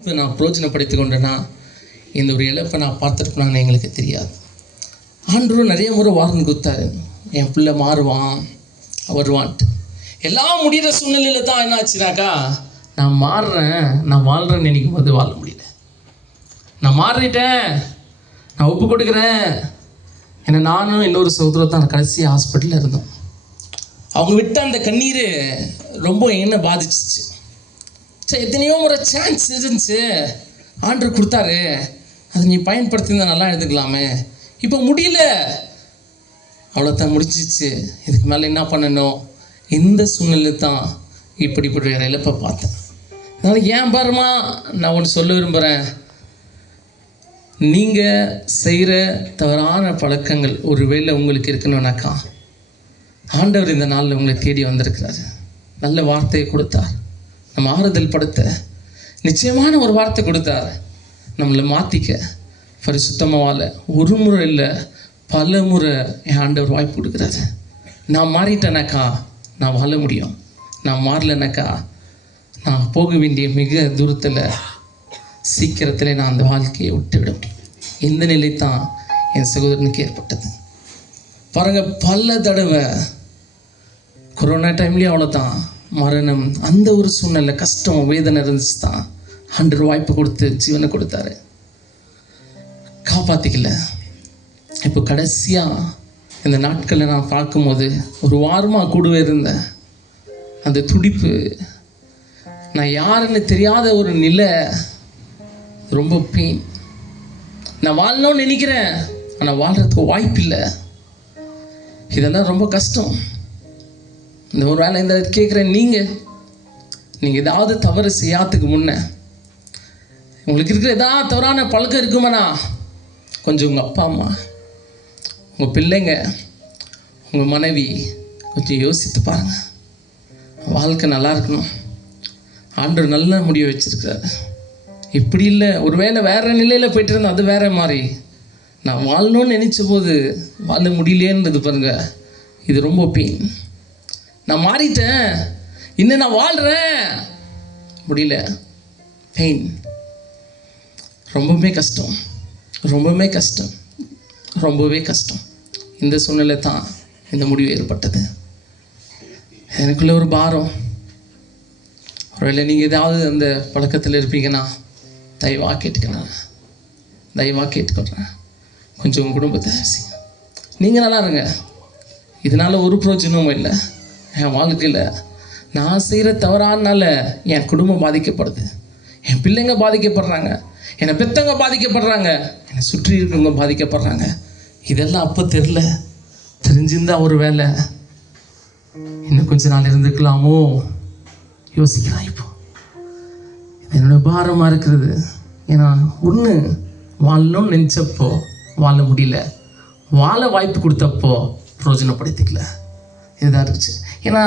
இப்போ நான் பிரயோஜனப்படுத்தி கொண்டேன்னா இந்த ஒரு இழப்பை நான் பார்த்துருப்பேனான்னு எங்களுக்கு தெரியாது. ஆண்டவரும் நிறைய முறை வார்டன் கொடுத்தாரு, என் பிள்ளை மாறுவான் வருவான்ட்டு. எல்லாம் முடிகிற சூழ்நிலையில் தான் என்ன ஆச்சுனாக்கா, நான் மாறுறேன், நான் வாழ்கிறேன்னு நினைக்கும் போது வாழ முடியல. நான் மாறிட்டேன், நான் ஒப்பு கொடுக்குறேன். ஏன்னா நானும் இன்னொரு சகோதரர் தான் கடைசி ஹாஸ்பிட்டலில் இருந்தோம். அவங்க விட்ட அந்த கண்ணீர் ரொம்ப என்ன பாதிச்சிச்சு. சரி, எத்தனையோ முறை சான்ஸ் இருந்துச்சு, ஆண்டவர் கொடுத்தாரு, அதை நீ பயன்படுத்தியிருந்தால் நல்லா எழுதுக்கலாமே. இப்போ முடியல, அவ்வளோதான், முடிஞ்சிச்சு. இதுக்கு மேலே என்ன பண்ணணும்? இந்த சூழ்நிலை தான் இப்படிப்பட்ட இழப்பை பார்த்தேன். அதனால் ஏன் பாருமா, நான் ஒன்று சொல்ல விரும்புகிறேன். நீங்கள் செய்கிற தவறான பழக்கங்கள் ஒருவேளை உங்களுக்கு இருக்கணும்னாக்கா, ஆண்டவர் இந்த நாளில் உங்களை தேடி வந்திருக்கிறாரு. நல்ல வார்த்தையை கொடுத்தார், நம்ம ஆறுதல் படுத்த நிச்சயமான ஒரு வார்த்தை கொடுத்தார், நம்மளை மாற்றிக்க, பரிசுத்தமாக வாழ. ஒரு முறை இல்லை, பல முறை என் ஆண்டவர் வாய்ப்பு கொடுக்குறாரு. நான் மாறிட்டேனாக்கா நான் வாழ முடியும். நான் மாறலைனாக்கா நான் போக வேண்டிய மிக தூரத்தில் சீக்கிரத்தில் நான் அந்த வாழ்க்கையை விட்டுவிட முடியும். இந்த நிலை தான் என் சகோதரனுக்கு ஏற்பட்டது. பாருங்கள், பல தடவை கொரோனா டைம்லேயும் அவ்வளோதான், மரணம், அந்த ஒரு சூழ்நிலை, கஷ்டம், வேதனை இருந்துச்சு தான் ஆண்டவர் வாய்ப்பு கொடுத்து ஜீவனை கொடுத்தாரு, காப்பாற்றிக்கல. இப்போ கடைசியாக இந்த நாட்களில் நான் பார்க்கும்போது ஒரு வாரமாக கூடவே இருந்தேன். அந்த துடிப்பு, நான் யாருன்னு தெரியாத ஒரு நிலை, ரொம்ப பெயின். நான் வாழணும்னு நினைக்கிறேன், ஆனால் வாழ்கிறதுக்கு வாய்ப்பு இல்லை. இதெல்லாம் ரொம்ப கஷ்டம். இந்த ஒரு வேலை இந்த கேட்குறேன், நீங்கள் ஏதாவது தவறு செய்யாததுக்கு முன்னே உங்களுக்கு இருக்கிற ஏதாவது தவறான பழக்கம் இருக்குமாண்ணா, கொஞ்சம் உங்கள் அப்பா அம்மா, உங்கள் பிள்ளைங்க, உங்கள் மனைவி கொஞ்சம் யோசித்து பாருங்கள். வாழ்க்கை நல்லா இருக்கணும், ஆண்டவர் நல்ல முடிவை வச்சுருக்காரு. இப்படி இல்லை, ஒரு வேளை வேறு நிலையில் போய்ட்டு இருந்தேன், அது வேறு மாதிரி. நான் வாழணும்னு நினச்ச போது வாழ முடியலேன்றது பாருங்கள், இது ரொம்ப பெயின். நான் மாறிட்டேன், இன்னும் நான் வாழ்கிறேன், முடியல, பெயின், ரொம்பவே கஷ்டம், ரொம்பவே கஷ்டம், ரொம்பவே கஷ்டம். இந்த சூழ்நிலை தான் இந்த முடிவு ஏற்பட்டது. எனக்குள்ள ஒரு பாரம். ஒருவேளை நீங்கள் ஏதாவது அந்த பழக்கத்தில் இருப்பீங்கன்னா தயவாக கேட்டுக்கிறேன், தயவாக கேட்டுக்கிறேன். கொஞ்சம் உங்கள் குடும்பத்தை நீங்கள் நல்லா இருங்க. இதனால் ஒரு பிரயோஜனமும் இல்லை. என் வாழ்க்கையில் நான் செய்கிற தவறானால என் குடும்பம் பாதிக்கப்படுது, என் பிள்ளைங்க பாதிக்கப்படுறாங்க, என்னை பெற்றவங்க பாதிக்கப்படுறாங்க, என்னை சுற்றி இருக்கவங்க பாதிக்கப்படுறாங்க. இதெல்லாம் அப்போ தெரிஞ்சிருந்தா ஒரு வேலை இன்னும் கொஞ்ச நாள் இருந்துக்கலாமோ யோசிக்கலாம். இப்போ என்னோடய பாரமாக இருக்கிறது. ஏன்னா ஒன்று, வாழணும்னு நினச்சப்போ வாழ முடியல, வாழ வாய்ப்பு கொடுத்தப்போ பிரயோஜனப்படுத்திக்கல. இதுதான் இருந்துச்சு. ஏன்னா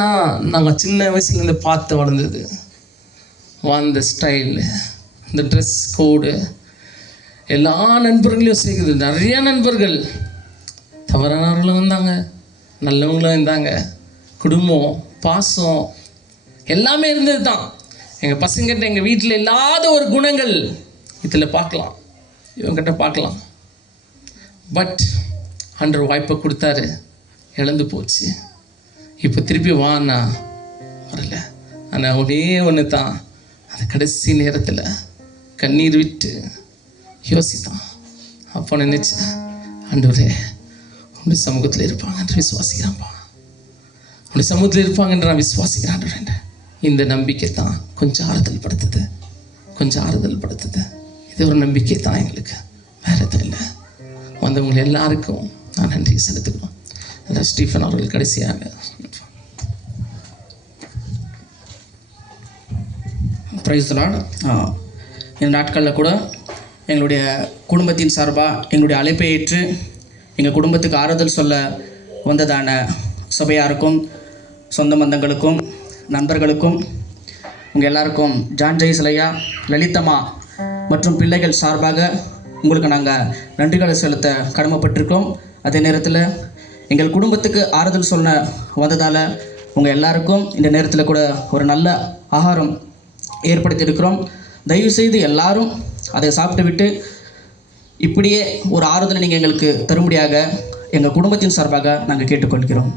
நாங்கள் சின்ன வயசுலேருந்து பார்த்து வளர்ந்தது, வாழ்ந்த ஸ்டைலு, இந்த ட்ரெஸ் கோடு, எல்லா நண்பர்களையும் சேர்க்குது. நிறைய நண்பர்கள், தவறானவர்களும் வந்தாங்க, நல்லவங்களும் இருந்தாங்க. குடும்பம், பாசம் எல்லாமே இருந்தது தான். எங்கள் பசங்கிட்ட எங்கள் வீட்டில் இல்லாத ஒரு குணங்கள் இதில் பார்க்கலாம், இவங்கிட்ட பார்க்கலாம். பட் ஆண்டவர் வாய்ப்பை கொடுத்தாரு, இழந்து போச்சு. இப்போ திருப்பி வான்னா வரல. ஆனால் ஒன்றே ஒன்று தான், அந்த கடைசி நேரத்தில் கண்ணீர் விட்டு யோசித்தான். அப்போ நினச்சேன், ஆண்டவரே உன்னுடைய சமூகத்தில் இருப்பாங்கன்ற விசுவாசிக்கிறான்ப்பா, உன்னுடைய சமூகத்தில் இருப்பாங்கன்ற நான் விசுவாசிக்கிறான். இந்த நம்பிக்கை தான் கொஞ்சம் ஆறுதல் படுத்துது, கொஞ்சம் ஆறுதல் படுத்துது. இது ஒரு நம்பிக்கை தான் எங்களுக்கு, வேறு எதுவும் இல்லை. வந்தவங்க எல்லாருக்கும் நான் நன்றி செலுத்துக்கிறோம். அதான் ஸ்டீஃபன் அவர்கள் கடைசியாக பிரைஸ் தி லார்ட். இந்த நாட்களில் கூட எங்களுடைய குடும்பத்தின் சார்பாக எங்களுடைய அழைப்பை ஏற்று எங்கள் குடும்பத்துக்கு ஆறுதல் சொல்ல வந்ததான சபையாருக்கும், சொந்த பந்தங்களுக்கும், நண்பர்களுக்கும், உங்கள் எல்லாருக்கும் ஜான் ஜெய்சலையா, லலிதம்மா மற்றும் பிள்ளைகள் சார்பாக உங்களுக்கு நாங்கள் நன்றிகளை செலுத்த கடமைப்பட்டிருக்கோம். அதே நேரத்தில் எங்கள் குடும்பத்துக்கு ஆறுதல் சொல்ல வந்ததால் உங்கள் எல்லாருக்கும் இந்த நேரத்தில் கூட ஒரு நல்ல ஆகாரம் ஏற்படுத்தியிருக்கிறோம். தயவுசெய்து எல்லாரும் அதை சாப்பிட்டு விட்டு இப்படியே ஒரு ஆறுதலை நீங்கள் எங்களுக்கு தரும்படியாக எங்கள் குடும்பத்தின் சார்பாக நாங்கள் கேட்டுக்கொள்கிறோம்.